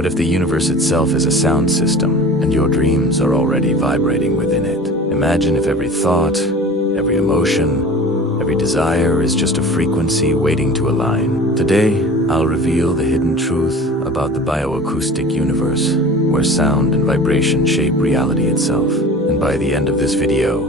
What if the universe itself is a sound system, and your dreams are already vibrating within it? Imagine if every thought, every emotion, every desire is just a frequency waiting to align. Today, I'll reveal the hidden truth about the Bio-Acoustic Universe, where sound and vibration shape reality itself. And by the end of this video,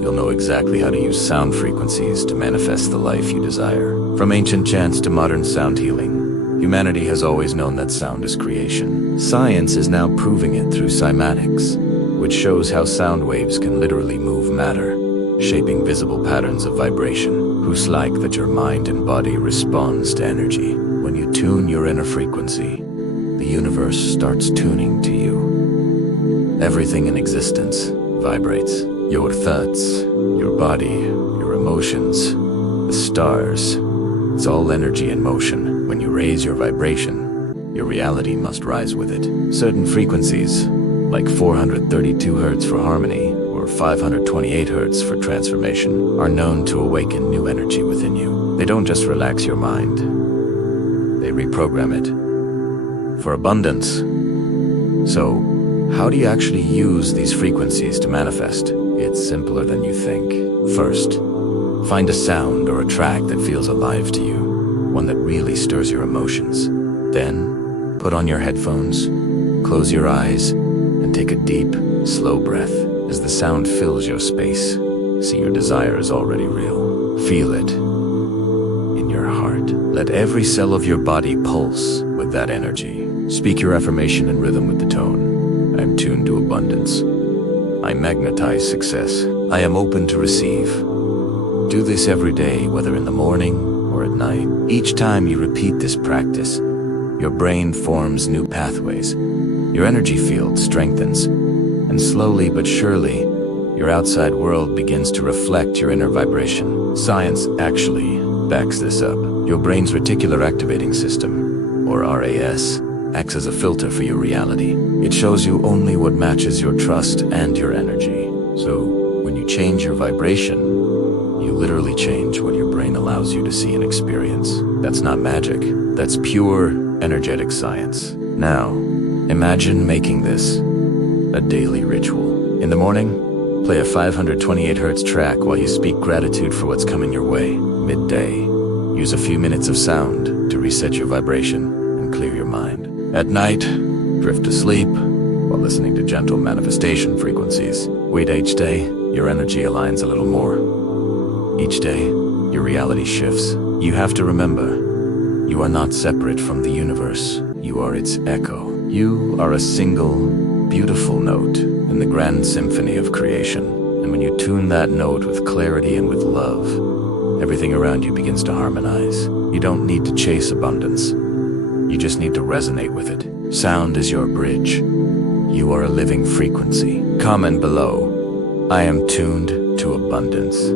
you'll know exactly how to use sound frequencies to manifest the life you desire. From ancient chants to modern sound healing, humanity has always known that sound is creation. Science is now proving it through cymatics, which shows how sound waves can literally move matter, shaping visible patterns of vibration. Who's like that your mind and body responds to energy? When you tune your inner frequency, the universe starts tuning to you. Everything in existence vibrates. Your thoughts, your body, your emotions, the stars. It's all energy in motion. When you raise your vibration, your reality must rise with it. Certain frequencies, like 432 Hz for harmony or 528 Hz for transformation, are known to awaken new energy within you. They don't just relax your mind, they reprogram it for abundance. So, how do you actually use these frequencies to manifest? It's simpler than you think. First, find a sound or a track that feels alive to you, one that really stirs your emotions. Then, put on your headphones, close your eyes, and take a deep, slow breath. As the sound fills your space, see your desire is already real. Feel it in your heart. Let every cell of your body pulse with that energy. Speak your affirmation in rhythm with the tone. I am tuned to abundance. I magnetize success. I am open to receive. Do this every day, whether in the morning or at night. Each time you repeat this practice, your brain forms new pathways. Your energy field strengthens, and slowly but surely, your outside world begins to reflect your inner vibration. Science actually backs this up. Your brain's reticular activating system, or RAS, acts as a filter for your reality. It shows you only what matches your trust and your energy. So, when you change your vibration, you literally change what your brain allows you to see and experience. That's not magic. That's pure, energetic science. Now, imagine making this a daily ritual. In the morning, play a 528 Hz track while you speak gratitude for what's coming your way. Midday, use a few minutes of sound to reset your vibration and clear your mind. At night, drift to sleep while listening to gentle manifestation frequencies. Wait each day, your energy aligns a little more. Each day, your reality shifts. You have to remember, you are not separate from the universe. You are its echo. You are a single, beautiful note in the grand symphony of creation. And when you tune that note with clarity and with love, everything around you begins to harmonize. You don't need to chase abundance. You just need to resonate with it. Sound is your bridge. You are a living frequency. Comment below, I am tuned to abundance.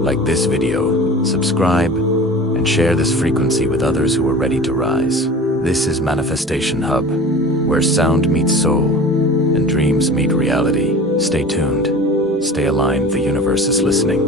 Like this video, subscribe, and share this frequency with others who are ready to rise. This is Manifestation Hub, where sound meets soul and dreams meet reality. Stay tuned, stay aligned, the universe is listening.